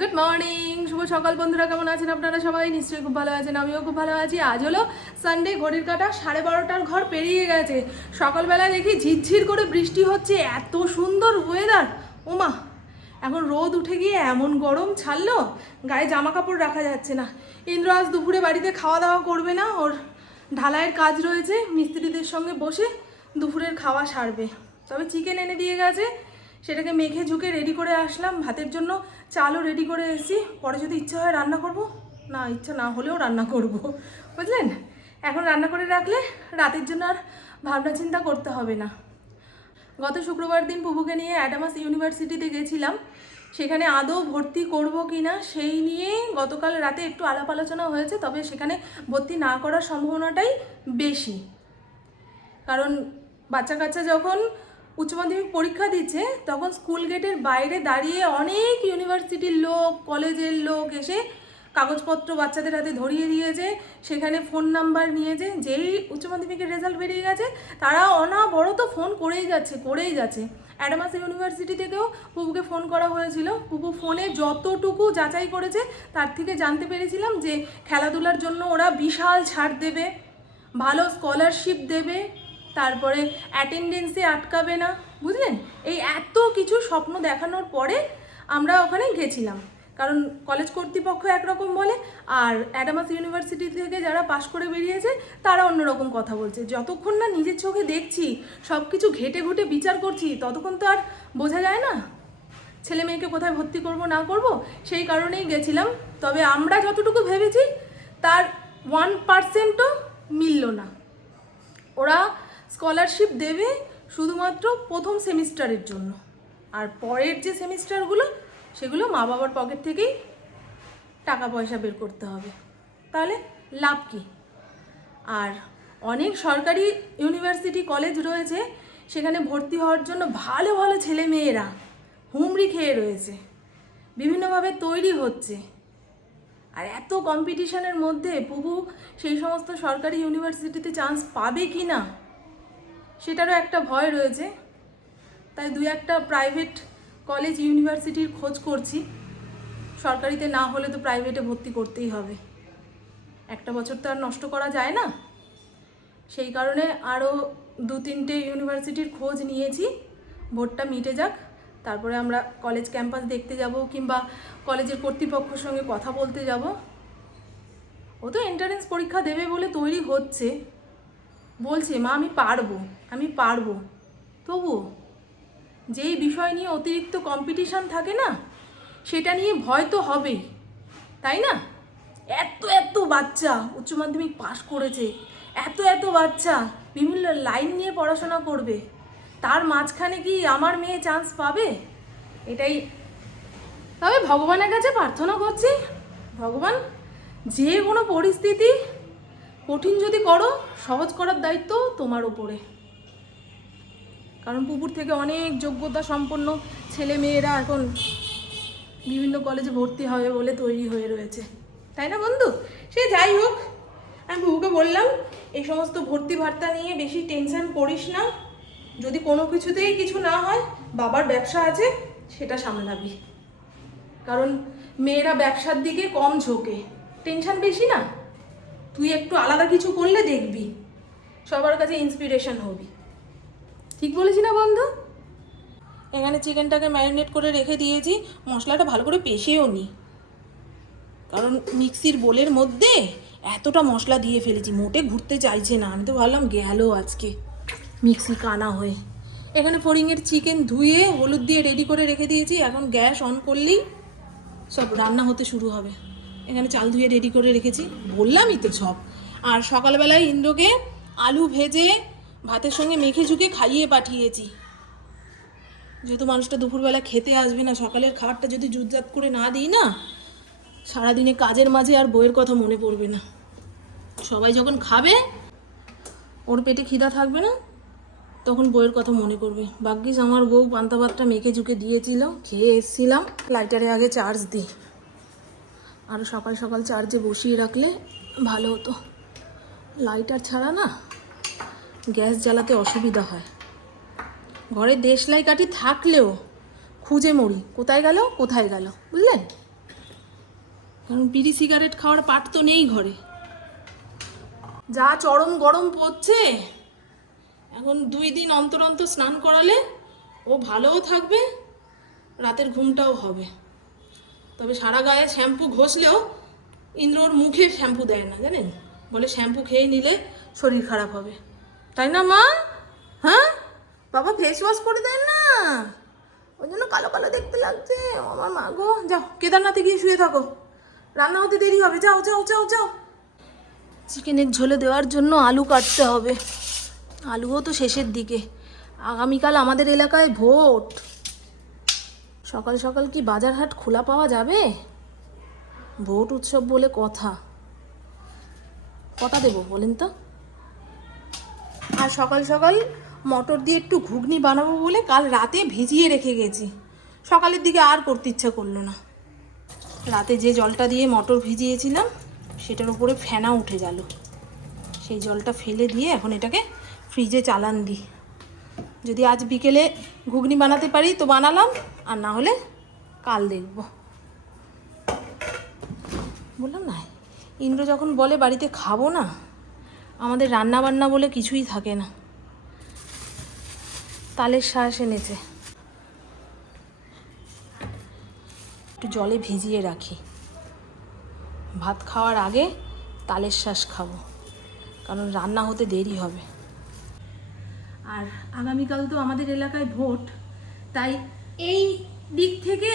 Good morning শুভ সকাল বন্ধুরা, কেমন আছেন আপনারা সবাই? নিশ্চয়ই খুব ভালো আছেন, আমিও খুব ভালো আছি। আজ হলো সানডে ঘড়ির কাটা সাড়ে বারোটার ঘর পেরিয়ে গেছে। সকালবেলা দেখি ঝিরঝির করে বৃষ্টি হচ্ছে, এত সুন্দর ওয়েদার ওমা, এখন রোদ উঠে গিয়ে এমন গরম ছাড়লো, গায়ে জামা কাপড় রাখা যাচ্ছে না। ইন্দ্র আজ দুপুরে বাড়িতে খাওয়া দাওয়া করবে না, ওর ঢালাইয়ের কাজ রয়েছে, মিস্ত্রিদের সঙ্গে বসে দুপুরের খাওয়া সারবে। তবে চিকেন এনে দিয়ে গেছে সেটাকে মেখে ঝুঁকে রেডি করে আসলাম। ভাতের জন্য চালও রেডি করে এসেছি। পরে যদি ইচ্ছা হয় রান্না করব। না, ইচ্ছা না হলেও রান্না করব। বুঝলেন? এখন রান্না করে রাখলে রাতের জন্য আর ভাবনা চিন্তা করতে হবে না। গত শুক্রবার দিন পুবুকে নিয়ে অ্যাডামাস ইউনিভার্সিটিতে গেছিলাম। সেখানে আদৌ ভর্তি করব কি না সেই নিয়ে গতকাল রাতে একটু আলাপ আলোচনা হয়েছে, তবে সেখানে ভর্তি না করার সম্ভাবনাটাই বেশি। কারণ বাচ্চা কাচ্চা যখন উচ্চ মাধ্যমিক পরীক্ষা দিচ্ছে, তখন স্কুল গেটের বাইরে দাঁড়িয়ে অনেক ইউনিভার্সিটির লোক কলেজের লোক এসে কাগজপত্র বাচ্চাদের হাতে ধরিয়ে দিয়েছে, সেখানে ফোন নাম্বার নিয়েছে, যেই উচ্চ মাধ্যমিকের রেজাল্ট বেরিয়ে গেছে, তারা অনাবরত ফোন করেই যাচ্ছে করেই যাচ্ছে। অ্যাডামাস ইউনিভার্সিটি থেকেও পুপুকে ফোন করা হয়েছিল। পুপু ফোনে যতটুকু যাচাই করেছে, তার থেকে জানতে পেরেছিলাম যে খেলাধুলার জন্য ওরা বিশাল ছাড় দেবে, ভালো স্কলারশিপ দেবে তারপরে অ্যাটেন্ডেন্সে আটকাবে না, বুঝলেন? এই এত কিছু স্বপ্ন দেখানোর পরে আমরা ওখানে গেছিলাম। কারণ কলেজ কর্তৃপক্ষ একরকম বলে, আর অ্যাডামাস ইউনিভার্সিটি থেকে যারা পাশ করে বেরিয়েছে, তারা অন্যরকম কথা বলছে। যতক্ষণ না নিজের চোখে দেখছি সব কিছু ঘেটে ঘুটে বিচার করছি, ততক্ষণ তো আর বোঝা যায় না। ছেলে মেয়েকে কোথায় ভর্তি করব, না করব, সেই কারণেই গেছিলাম। তবে আমরা যতটুকু ভেবেছি, তার ওয়ান পার্সেন্টও মিলল না। ওরা স্কলারশিপ দেবে শুধুমাত্র প্রথম সেমিস্টারের জন্য। আর পরের যে সেমিস্টারগুলো, সেগুলো মা বাবার পকেট থেকেই টাকা পয়সা বের করতে হবে। তাহলে লাভ কি? আর অনেক সরকারি ইউনিভার্সিটি কলেজ রয়েছে, সেখানে ভর্তি হওয়ার জন্য ভালো ভালো ছেলে মেয়েরা হুমড়ি খেয়ে রয়েছে। বিভিন্নভাবে তৈরি হচ্ছে। আর এত কম্পিটিশনের মধ্যে পুবু সেই সমস্ত সরকারি ইউনিভার্সিটিতে চান্স পাবে কি না? সেটারও একটা ভয় রয়েছে। তাই দুই একটা প্রাইভেট কলেজ ইউনিভার্সিটির খোঁজ করছি। সরকারিতে না হলে তো প্রাইভেটে ভর্তি করতেই হবে। একটা বছর তো আর নষ্ট করা যায় না। সেই কারণে আরও দু তিনটে ইউনিভার্সিটির খোঁজ নিয়েছি। ভোটটা মিটে যাক। তারপরে আমরা কলেজ ক্যাম্পাস দেখতে যাব কিংবা কলেজের কর্তৃপক্ষের সঙ্গে কথা বলতে যাব। ও তো এন্ট্রান্স পরীক্ষা দেবে বলে তৈরি হচ্ছে। বলছে, মা, আমি পারব। আমি পারব। তবুও যেই বিষয় নিয়ে অতিরিক্ত কম্পিটিশান থাকে না, সেটা নিয়ে ভয় তো হবেই, তাই না? এত এত বাচ্চা উচ্চ মাধ্যমিক পাশ করেছে, এত এত বাচ্চা বিভিন্ন লাইন নিয়ে পড়াশোনা করবে, তার মাঝখানে কি আমার মেয়ে চান্স পাবে? এটাই। তবে ভগবানের কাছে প্রার্থনা করছি, ভগবান যে কোনো পরিস্থিতি কঠিন যদি করো, সহজ করার দায়িত্ব তোমার ওপরে কারণ পুকুর থেকে অনেক যোগ্যতা সম্পন্ন ছেলে মেয়েরা এখন বিভিন্ন কলেজে ভর্তি হবে বলে তৈরি হয়ে রয়েছে। তাই না বন্ধু? সে যাই হোক, আমি বুবুকে বললাম, এই সমস্ত ভর্তি ভার্তা নিয়ে বেশি টেনশন করিস না। যদি কোনো কিছুতেই কিছু না হয়, বাবার ব্যবসা আছে, সেটা সামলাবি কারণ মেয়েরা ব্যবসার দিকে কম ঝোঁকে। টেনশন বেশি না। তুই একটু আলাদা কিছু করলে দেখবি। সবার কাছে ইন্সপিরেশন হবি। ঠিক বলেছি না বন্ধু? এখানে চিকেনটাকে ম্যারিনেট করে রেখে দিয়েছি, মশলাটা ভালো করে পেশেও নি। কারণ মিক্সির বোলের মধ্যে এতটা মশলা দিয়ে ফেলেছি, মোটে ঘুরতে চাইছে না। আমি তো ভাবলাম গেল আজকে মিক্সি কানা হয়ে। এখানে ফড়িংয়ের চিকেন ধুয়ে হলুদ দিয়ে রেডি করে রেখে দিয়েছি, এখন গ্যাস অন করলেই সব রান্না হতে শুরু হবে। এখানে চাল ধুয়ে রেডি করে রেখেছি, বললামই তো সব। আর সকালবেলায় ইন্দ্রকে আলু ভেজে ভাতের সঙ্গে মেখে ঝুঁকে খাইয়ে পাঠিয়েছি। যেহেতু মানুষটা দুপুরবেলা খেতে আসবে না, সকালের খাবারটা যদি জুতজাত করে না দিই না, সারাদিনে কাজের মাঝে আর বইয়ের কথা মনে পড়বে না। সবাই যখন খাবে, ওর পেটে খিদা থাকবে না, তখন বইয়ের কথা মনে করবে ভাগ্যিস আমার বউ পান্তা ভাতটা মেখে ঝুঁকে দিয়েছিল, খেয়ে এসছিলাম লাইটারে আগে চার্জ দিই। আরও সকাল সকাল চার্জে বসিয়ে রাখলে ভালো হতো। লাইটার ছাড়া না গ্যাস জ্বালাতে অসুবিধা হয়। ঘরে দেশলাই কাঠি থাকলেও খুঁজে মরি, কোথায় গেল কোথায় গেল, বুঝলেন? কারণ বিড়ি সিগারেট খাওয়ার পাট তো নেই ঘরে। যা চরম গরম পড়ছে, এখন দুই দিন অন্তর অন্তর স্নান করালে ও ভালোও থাকবে, রাতের ঘুমটাও হবে। তবে সারা গায়ে শ্যাম্পু ঘষলেও ইন্দ্র ওর মুখে শ্যাম্পু দেয় না, জানেন? বলে শ্যাম্পু খেয়ে নিলে শরীর খারাপ হবে। তাই না, মা? হ্যাঁ? বাবা ফেস ওয়াশ করে দেন না। ওই জন্য কালো কালো দেখতে লাগছে। আমার মা গো। যাও, কেদারনাথে গিয়ে শুয়ে থাকো। রান্না হতে দেরি হবে। যাও যাও যাও যাও। চিকেনের ঝোলে দেওয়ার জন্য আলু কাটতে হবে। আলুও তো শেষের দিকে। আগামীকাল আমাদের এলাকায় ভোট। সকাল সকাল কি বাজার হাট খোলা পাওয়া যাবে? ভোট উৎসব বলে কথা। কটা দেবো বলেন তো? আর সকাল সকাল মটর দিয়ে একটু ঘুগনি বানাবো বলে কাল রাতে ভিজিয়ে রেখে গেছি। সকালের দিকে আর করতে ইচ্ছা করল না। রাতে যে জলটা দিয়ে মটর ভিজিয়েছিলাম, সেটার উপরে ফেনা উঠে গেল। সেই জলটা ফেলে দিয়ে এখন এটাকে ফ্রিজে চালান দিই যদি আজ বিকেলে ঘুগনি বানাতে পারি তো বানালাম, আর না হলে কাল দেখব। বললাম না, ইন্দ্র যখন বলে বাড়িতে খাব না আমাদের রান্না বান্না বলে কিছুই থাকে না। তালের শ্বাস এনেছে। একটু জলে ভিজিয়ে রাখি। ভাত খাওয়ার আগে তালের শ্বাস খাব, কারণ রান্না হতে দেরি হবে। আর আগামীকাল তো আমাদের এলাকায় ভোট, তাই এই দিক থেকে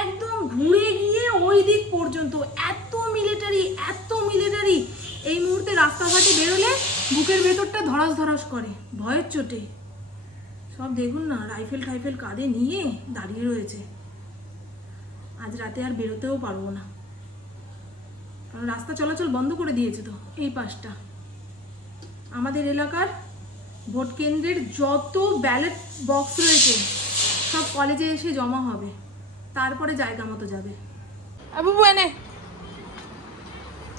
একদম ঘুরে গিয়ে ওই দিক পর্যন্ত। এত মিলিটারি এত মিলিটারি এই মুহূর্তে রাস্তাঘাটে বেরোলে বুকের ভেতরটা ধরাস ধরাস করে, ভয়ের চোটে। সব দেখুন না, রাইফেল টাইফেল কাঁধে নিয়ে দাঁড়িয়ে রয়েছে। আজ রাতে আর বেরোতেও পারব না। কারণ রাস্তা চলাচল বন্ধ করে দিয়েছে তো, এই পাশটা। আমাদের এলাকার ভোট কেন্দ্রের যত ব্যালট বক্স রয়েছে, সব কলেজে এসে জমা হবে। তারপরে জায়গা মতো যাবে। বাবু এনে।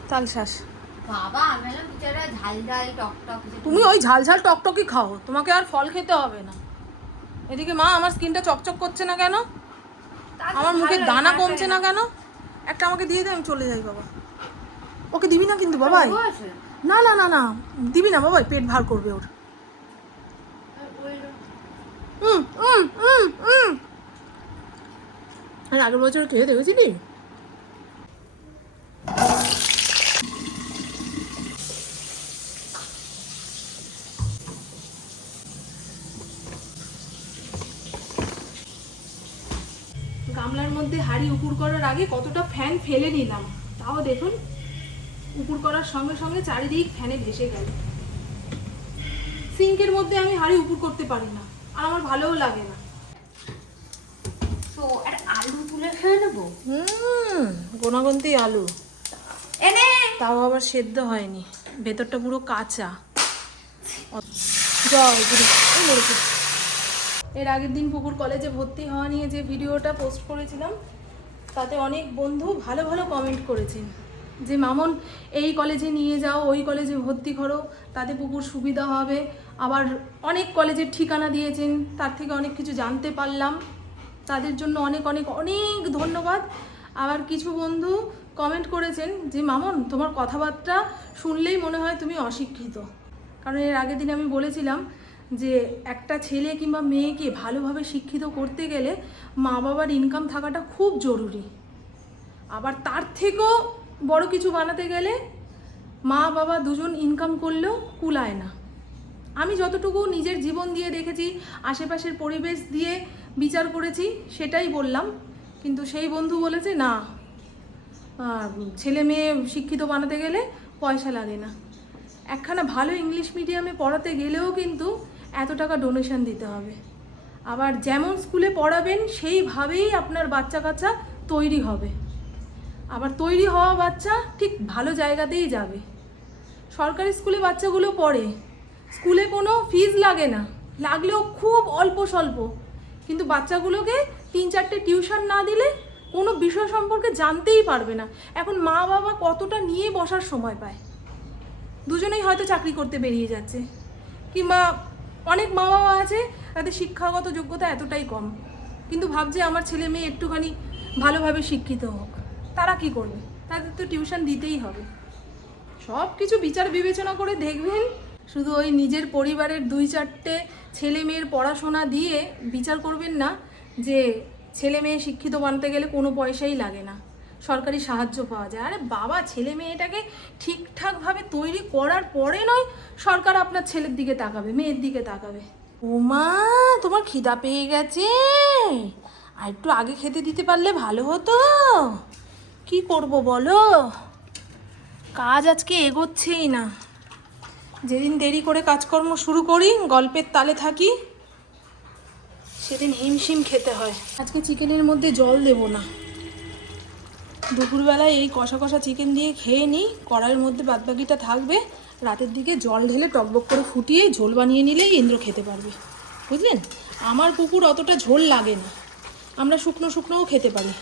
চাল শ্বাস। বাবা আমি না বিচারা ঝাল ঝাল টক টক তুমি ওই ঝাল ঝাল টকটকি খাও তোমাকে আর ফল খেতে হবে না। এদিকে মা আমার স্কিনটা চকচক করছে না কেন? আমার মুখে দানা কমছে না কেন? একটা আমাকে দিয়ে দে আমি চলে যাই বাবা। ওকে দিবি না কিন্তু বাবাই? না না না না দিবি না বাবাই পেট ভার করবে ওর। হুম হুম হুম হুম আর আগের বছর খেয়ে দেখেছিলি? গামলার মধ্যে হাড়ি উপুর করার আগে কতটা ফ্যান ফেলে নিলাম। তাও দেখুন উপুর করার সঙ্গে সঙ্গে চারিদিক ফ্যানে ভেসে গেল। সিঙ্কের মধ্যে আমি হাড়ি উপুর করতে পারি না আর আমার ভালোও লাগে না। তো আর আলু তুলে খেয়ে নেব? হুম গোনাগন্তি আলু। এনে! তাও আবার সেদ্ধ হয়নি ভেতরটা পুরো কাঁচা। জয় গুরু। এর আগের দিন পুকুর কলেজে ভর্তি হওয়া নিয়ে যে ভিডিওটা পোস্ট করেছিলাম, তাতে অনেক বন্ধু ভালো ভালো কমেন্ট করেছেন যে, মামন, এই কলেজে নিয়ে যাও, ওই কলেজে ভর্তি করো, তাতে পুকুর সুবিধা হবে। আবার অনেক কলেজের ঠিকানা দিয়েছেন, তার থেকে অনেক কিছু জানতে পারলাম। তাদের জন্য অনেক অনেক অনেক ধন্যবাদ। আবার কিছু বন্ধু কমেন্ট করেছেন যে, মামন, তোমার কথাবার্তা শুনলেই মনে হয় তুমি অশিক্ষিত। কারণ এর আগের দিন আমি বলেছিলাম যে একটা ছেলে কিংবা মেয়েকে ভালোভাবে শিক্ষিত করতে গেলে মা বাবার ইনকাম থাকাটা খুব জরুরি। আবার তার থেকেও বড় কিছু বানাতে গেলে মা বাবা দুজন ইনকাম করলেও কুলায় না। আমি যতটুকু নিজের জীবন দিয়ে দেখেছি, আশেপাশের পরিবেশ দিয়ে বিচার করেছি, সেটাই বললাম। কিন্তু সেই বন্ধু বলেছে, না ছেলে মেয়ে শিক্ষিত বানাতে গেলে পয়সা লাগে না। একখানা ভালো ইংলিশ মিডিয়ামে পড়াতে গেলেও কিন্তু এত টাকা ডোনেশন দিতে হবে। আবার যেমন স্কুলে পড়াবেন, সেইভাবেই আপনার বাচ্চা কাচ্চা তৈরি হবে। আবার তৈরি হওয়া বাচ্চা ঠিক ভালো জায়গাতেই যাবে। সরকারি স্কুলে বাচ্চাগুলো পড়ে স্কুলে কোনো ফিজ লাগে না, লাগলেও খুব অল্প স্বল্প। কিন্তু বাচ্চাগুলোকে তিন চারটে টিউশন না দিলে কোনো বিষয় সম্পর্কে জানতেই পারবে না। এখন মা বাবা কতটা নিয়ে বসার সময় পায়? দুজনেই হয়তো চাকরি করতে বেরিয়ে যাচ্ছে। কিংবা অনেক মা বাবা আছে, তাদের শিক্ষাগত যোগ্যতা এতটাই কম। কিন্তু ভাবছে আমার ছেলে মেয়ে একটুখানি ভালোভাবে শিক্ষিত হোক। তারা কি করবে? তাদের তো টিউশন দিতেই হবে। সব কিছু বিচার বিবেচনা করে দেখবেন, শুধু ওই নিজের পরিবারের দুই চারটে ছেলে মেয়ের পড়াশোনা দিয়ে বিচার করবেন না যে ছেলে মেয়ে শিক্ষিত বানাতে গেলে কোনো পয়সাই লাগে না। সরকারি সাহায্য পাওয়া যায়। আরে বাবা, ছেলে মেয়েটাকে ঠিকঠাকভাবে তৈরি করার পরে নয় সরকার আপনার ছেলের দিকে তাকাবে, মেয়ের দিকে তাকাবে। ওমা তোমার খিদা পেয়ে গেছে। আর একটু আগে খেতে দিতে পারলে ভালো হতো। কি করব বলো? কাজ আজকে এগোচ্ছেই না। যেদিন দেরি করে কাজকর্ম শুরু করি, গল্পের তালে থাকি, সেদিন হিমশিম খেতে হয়। আজকে চিকেনের মধ্যে জল দেব না। দুপুরবেলায় এই কষা কষা চিকেন দিয়ে খেয়ে নিই কড়াইয়ের মধ্যে বাদবাকিটা থাকবে রাতের দিকে জল ঢেলে টকবক করে ফুটিয়ে ঝোল বানিয়ে নিলেই ইন্দ্র খেতে পারবে। বুঝলেন? আমার কুকুর অতটা ঝোল লাগে না। আমরা শুকনো শুকনোও খেতে পারি।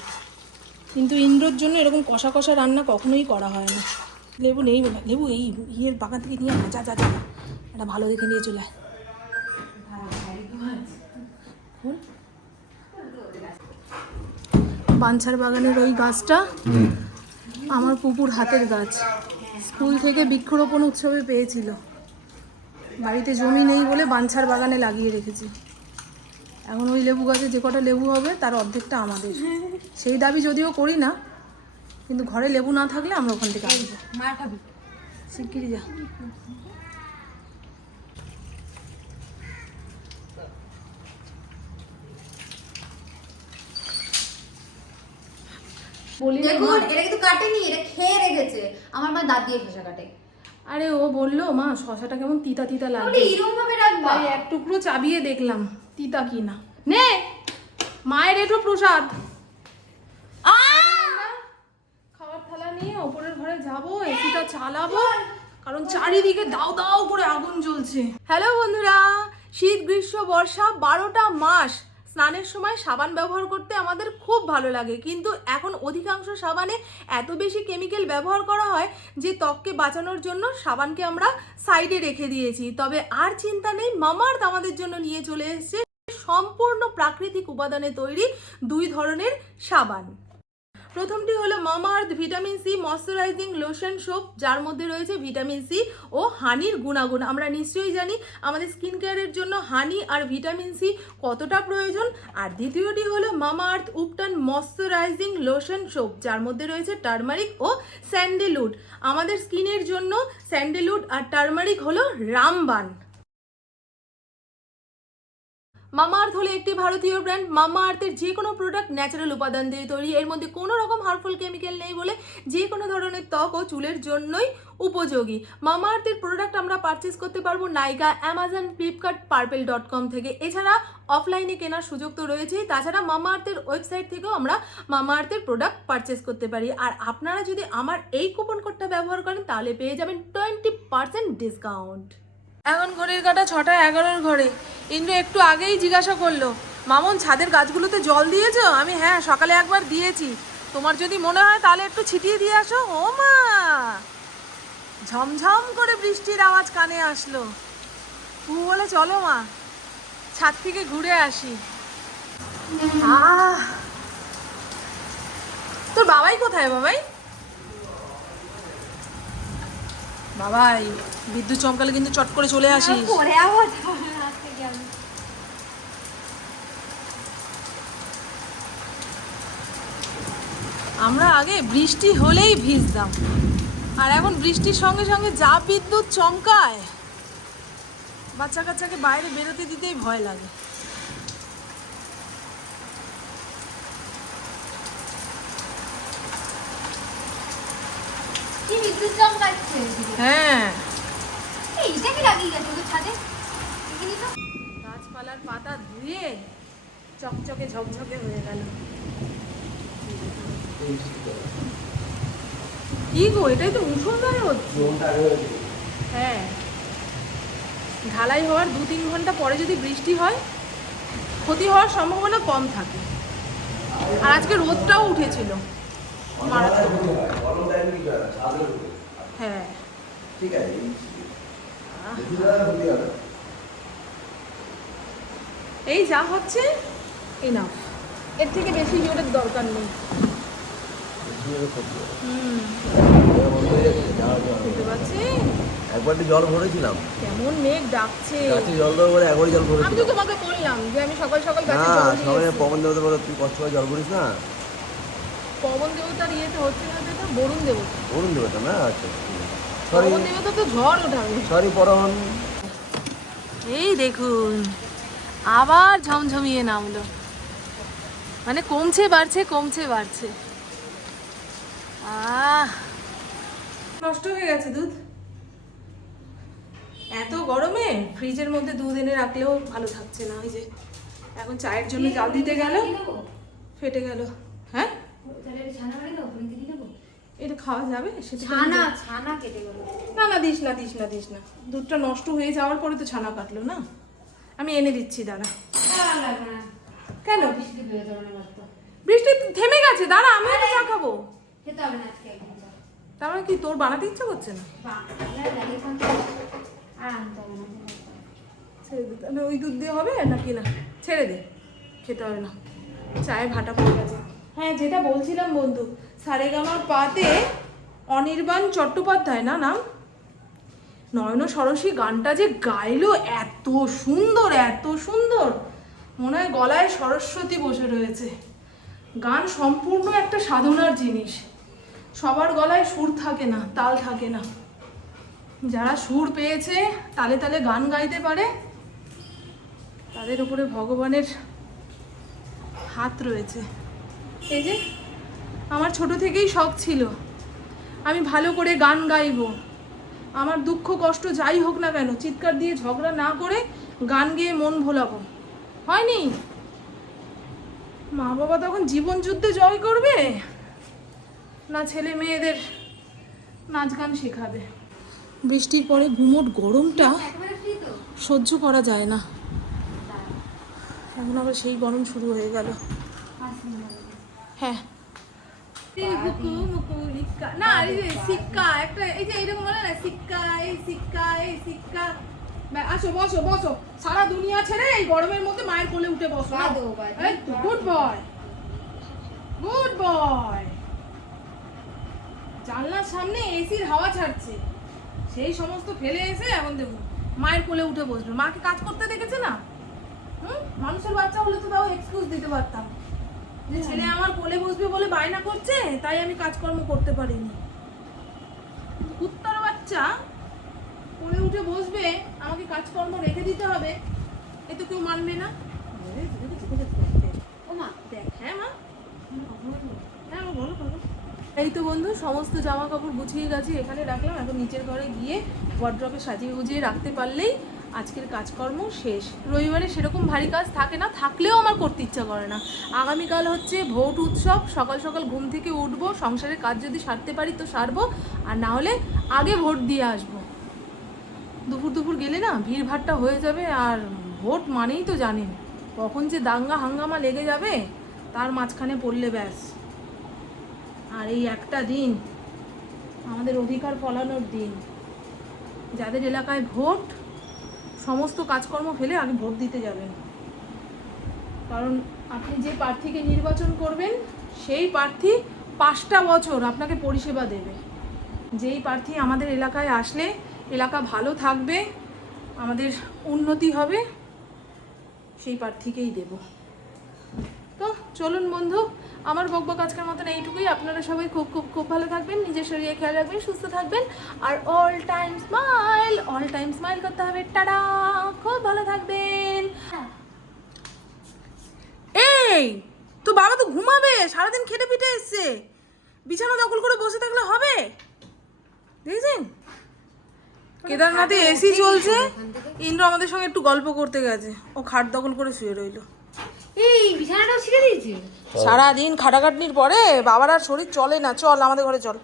কিন্তু ইন্দ্রর জন্য এরকম কষা কষা রান্না কখনোই করা হয় না। লেবু নেই লেবু এই ইয়ের বাগান থেকে নিয়ে যা যা যা একটা ভালো দেখে নিয়ে চলে আয়। বাঞ্ছার বাগানের ওই গাছটা আমার পুকুর হাতের গাছ। স্কুল থেকে বৃক্ষরোপণ উৎসবে পেয়েছিল। বাড়িতে জমি নেই বলে বাঞ্ছার বাগানে লাগিয়ে রেখেছি। এখন ওই লেবু গাছে যে কটা লেবু হবে তার অর্ধেকটা আমাদের। সেই দাবি যদিও করি না কিন্তু ঘরে লেবু না থাকলে আমরা ওখান থেকে আসব। মার খাবি। শিগগিরই যা। বলি দেখুন এটা কিন্তু কাটেনি এটা খেয়ে রেখেছে। আমার মা দাঁত দিয়ে খোসা কাটে। আরে ও বলল মা শশাটা কেমন তিতা তিতা লাগবে? এরকম ভাবে রাখবা এক টুকরো চাবিয়ে দেখলাম তিতা কি না। নে মায়ের এটো প্রসাদ। খাবার থালা নিয়ে ওপরের ঘরে যাব এসিটা চালাবো কারণ চারিদিকে দাও দাও করে আগুন জ্বলছে। হ্যালো বন্ধুরা শীত গ্রীষ্ম বর্ষা বারোটা মাস। স্নানের সময় সাবান ব্যবহার করতে আমাদের খুব ভালো লাগে। কিন্তু এখন অধিকাংশ সাবানে এত বেশি কেমিক্যাল ব্যবহার করা হয় যে ত্বককে বাঁচানোর জন্য সাবানকে আমরা সাইডে রেখে দিয়েছি। তবে আর চিন্তা নেই মামার্থ আমাদের জন্য নিয়ে চলে এসছে সম্পূর্ণ প্রাকৃতিক উপাদানে তৈরি দুই ধরনের সাবান। প্রথমটি হলো Mamaearth vitamin C moisturising lotion soap, যার মধ্যে রয়েছে ভিটামিন সি ও হানির গুণাগুণ। আমরা নিশ্চয়ই জানি আমাদের স্কিন কেয়ারের জন্য হানি আর ভিটামিন সি কতটা প্রয়োজন। আর দ্বিতীয়টি হলো Mamaearth ubtan moisturising lotion soap, যার মধ্যে রয়েছে টার্মারিক ও স্যান্ডেলউড। আমাদের স্কিনের জন্য স্যান্ডেলউড আর টার্মারিক হলো রামবান। মামা আর্থ হলো একটি ভারতীয় ব্র্যান্ড মামা আর্থের যে কোনো প্রোডাক্ট ন্যাচারাল উপাদান দিয়ে তৈরি। এর মধ্যে কোনো রকম হার্মফুল কেমিক্যাল নেই বলে যে কোনো ধরনের ত্বক ও চুলের জন্যই উপযোগী। মামা আর্থের প্রোডাক্ট আমরা পারচেস করতে পারব Nykaa Amazon, Flipkart, Purplle dot com থেকে। এছাড়া অফলাইনে কেনার সুযোগ তো রয়েছেই। তাছাড়া মামা আর্থের ওয়েবসাইট থেকেও আমরা মামা আর্থের প্রোডাক্ট পারচেস করতে পারি। আর আপনারা যদি আমার এই কুপন কোডটা ব্যবহার করেন, তাহলে পেয়ে যাবেন টোয়েন্টি পার্সেন্ট ডিসকাউন্ট এখন ঘড়ির কাটা ছটা এগারোর ঘরে। ইন্দ্র একটু আগেই জিজ্ঞাসা করল, মামন, ছাদের গাছগুলোতে জল দিয়েছ? আমি হ্যাঁ সকালে একবার দিয়েছি। তোমার যদি মনে হয় তাহলে একটু ছিটিয়ে দিয়ে আসো। ও মা! ঝমঝম করে বৃষ্টির আওয়াজ কানে আসলো। তু বলে চলো মা, ছাদ থেকে ঘুরে আসি। তোর বাবাই কোথায়, বাবাই? বাবাই বিদ্যুৎ চমকালে কিন্তু চট করে চলে আসিস। পরে আমি। আমরা আগে বৃষ্টি হলেই ভিজতাম আর এখন বৃষ্টির সঙ্গে সঙ্গে যা বিদ্যুৎ চমকায় বাচ্চা কাচ্চাকে বাইরে বেরোতে দিতেই ভয় লাগে। কি বিদ্যুৎ চমকাচ্ছে হ্যাঁ। এইটা কি লাগিয়ে গেছে ছাদে। গাছপালার পাতা ধুয়ে চকচকে ঝকঝকে হয়ে গেল। কি গো এটাই তো মুসলধারে হচ্ছে হ্যাঁ। ঢালাই হওয়ার দু তিন ঘণ্টা পরে যদি বৃষ্টি হয় ক্ষতি হওয়ার সম্ভাবনা কম থাকে। আর আজকে রোদটাও উঠেছিল। হ্যাঁ। ঠিক আছে এই যা হচ্ছে এনাফ এর থেকে বেশি জোরের দরকার নেই। জল ভরেছিলাম। কেমন মেঘ ডাকছে। গাছে জল একবারই জল আমি তো ভরেছিলাম। তোমাকে বললাম যে আমি সকাল সকাল গাছে জল পবন দেবতা বলে তুই কষ্ট করে জল ভরিস না। পবন দেবতার ইয়েতে হচ্ছে না যেটা? বরুণ দেবতা। বরুণ দেবতা না? আচ্ছা সরি পবন দেবতা তো ঝড় ওঠাবে। সরি পরহন এই দেখুন আবার ঝমঝমিয়ে নামলো। মানে কমছে বাড়ছে কমছে বাড়ছে। আহ! নষ্ট হয়ে গেছে দুধ? এত গরমে ফ্রিজের মধ্যে দুধ এনে রাখলেও ভালো থাকছে না। ওই যে এখন চায়ের জন্য জাল দিতে গেল ফেটে গেল। হ্যাঁ? তাহলে এটা ছানা দাও খাওয়া যাবে ছানা ছানা কেটে গেল। না না দিস না দিস না দিস না। দুধটা নষ্ট হয়ে যাওয়ার পরে তো ছানা কাটলো না। আমি এনে দিচ্ছি দাঁড়া। না। কেন? বৃষ্টি না থেমে গেছে দাঁড়া আমি তো চা খাব। খেতে হবে না আজকে তার মানে কি তোর বানাতে ইচ্ছা করছে না? না ছেড়ে দে তাহলে ওই দুধ দিয়ে হবে নাকি না? ছেড়ে দে খেতে হবে না। চায়ে ভাটা পড়ে গেছে। হ্যাঁ যেটা বলছিলাম বন্ধু, সারেগামার পাতে অনির্বাণ চট্টোপাধ্যায়, না নাম? নয়ন সরসী গানটা যে গাইলো, এত সুন্দর এত সুন্দর। মনে হয় গলায় সরস্বতী বসে রয়েছে। গান সম্পূর্ণ একটা সাধনার জিনিস। সবার গলায় সুর থাকে না, তাল থাকে না। যারা সুর পেয়েছে, তালে তালে গান গাইতে পারে, তাদের উপরে ভগবানের হাত রয়েছে। এই যে আমার ছোট থেকেই শখ ছিল। আমি ভালো করে গান গাইবো। আমার দুঃখ কষ্ট যাই হোক না কেন চিৎকার দিয়ে ঝগড়া না করে গান গেয়ে মন ভোলাবো। হয়নি? মা বাবা তখন জীবন যুদ্ধে জয় করবে? না ছেলে মেয়েদের নাচ গান শেখাবে? বৃষ্টির পরে ঘুমোট গরমটা সহ্য করা যায় না। এখন আবার সেই গরম শুরু হয়ে গেল। হ্যাঁ। না এই যে সিক্কা একটা এই যে এরকম বলে না সিক্কা এই সিক্কা এই সিক্কা আসো বসো বসো। সারা দুনিয়া ছেড়ে এই গরমের মধ্যে মায়ের কোলে উঠে বসো। Good boy. Good boy. জানলার সামনে এসির হাওয়া ছাড়ছে। সেই সমস্ত ফেলে এসে এখন দেখুন মায়ের কোলে উঠে বসবে। মাকে কাজ করতে দেখেছে না? হুম? মানুষের বাচ্চা হলে তো তাও এক্সকিউজ দিতে পারতাম। ছেলে আমার কোলে বসবে বলে বায়না করছে, তাই আমি কাজকর্ম করতে পারিনি। কুত্তার বাচ্চা কোলে উঠে বসবে, আমাকে কাজকর্ম রেখে দিতে হবে, এ তো কেউ মানবে না। ও মা, দেখ হ্যাঁ মা। হ্যাঁ বলো বলো। এই তো বন্ধু, সমস্ত জামা কাপড় গুছিয়ে গেছি, এখানে রাখলাম, এখন নিচের ঘরে গিয়ে ওয়ার্ড্রপে সাজিয়ে গুজিয়ে রাখতে পারলেই আজকের কাজকর্ম শেষ। রবিবারে সেরকম ভারী কাজ থাকে না, থাকলেও আমার করতে ইচ্ছা করে না। আগামীকাল হচ্ছে ভোট উৎসব, সকাল সকাল ঘুম থেকে উঠবো, সংসারের কাজ যদি সারতে পারি তো সারবো, আর না হলে আগে ভোট দিয়ে আসব। দুপুর দুপুর গেলে না ভিড়ভাট্টা হয়ে যাবে, আর ভোট মানেই তো জানেন, কখন যে দাঙ্গা হাঙ্গামা লেগে যাবে, তার মাঝখানে পড়লে ব্যাস। আর এই একটা দিন, আমাদের অধিকার ফলানোর দিন। যাদের এলাকায় ভোট সমস্ত কাজকর্ম ফেলে আগে ভোট দিতে যাবেন। কারণ আপনি যে প্রার্থীকে নির্বাচন করবেন, সেই প্রার্থী পাঁচটা বছর আপনাকে পরিষেবা দেবে। যেই প্রার্থী আমাদের এলাকায় আসলে এলাকা ভালো থাকবে, আমাদের উন্নতি হবে, সেই প্রার্থীকেই দেব। চলুন বন্ধু আমার বকবক আজকের মতন এইটুকুই। আপনারা সবাই খুব খুব খুব ভালো থাকবেন নিজের শরীরে খেয়াল রাখবেন সুস্থ থাকবেন। আর all time smile all time smile করতে হবে। টাটা! খুব ভালো থাকবেন। এই তো বাবা তো ঘুমাবে সারাদিন খেটে পিটে এসছে। বিছানা দখল করে বসে থাকলে হবে? দেখেছেন? কেদারনাথে এসি চলছে। ইন্দ্র আমাদের সঙ্গে একটু গল্প করতে গেছে। ও খাট দখল করে শুয়ে রইল। সারাদিন খাটাখাটনির পরে বাবার আর শরীর চলে না। চল আমাদের ঘরে চল।